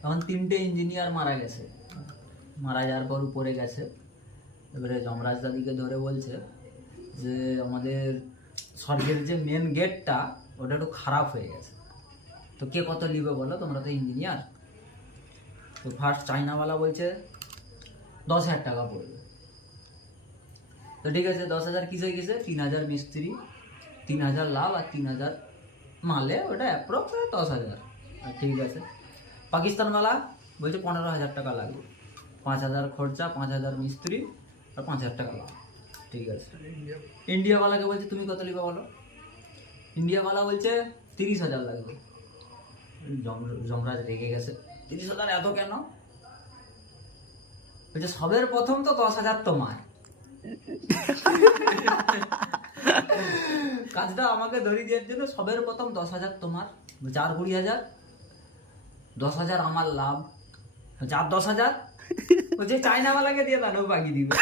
তখন 3টে ইঞ্জিনিয়ার মারা গেছে, মারা যাওয়ার পর উপরে গেছে। এবারে যমরাজ দাদিকে ধরে বলছে যে আমাদের স্বর্গের যে মেন গেটটা ওটা একটু খারাপ হয়ে গেছে, তো কে কত নিবে বলো, তোমরা তো ইঞ্জিনিয়ার। তো ফার্স্ট চাইনাওয়ালা বলছে 10,000 টাকা পড়বে। তো ঠিক আছে, 10,000 কিসে কিসে, 3,000 মিস্ত্রি, 3,000 লাভ আর 3,000 মালে, ওটা অ্যাপ্রক্স 10,000। আর ঠিক আছে, পাকিস্তানওয়ালা বলছে 15,000 টাকা লাগবে, 5,000 খরচা, 5,000 মিস্ত্রি আর 5,000 টাকা লাভ। ঠিক আছে, ইন্ডিয়াওয়ালাকে বলছে তুমি কত নিবে বলো। ইন্ডিয়াওয়ালা বলছে 30,000 লাগবে। যমরাজ রেগে গেছে, 30,000 এত কেন? বলছে সবের প্রথম তো 10,000 তোমার, কাজটা আমাকে ধরিয়ে দেওয়ার জন্য সবের প্রথম 10,000 তোমার, 20,000, 10,000 আমার লাভ, 10,000 বলছে চাইনাওয়ালাকে দিয়ে দাও, বাকি দিবে।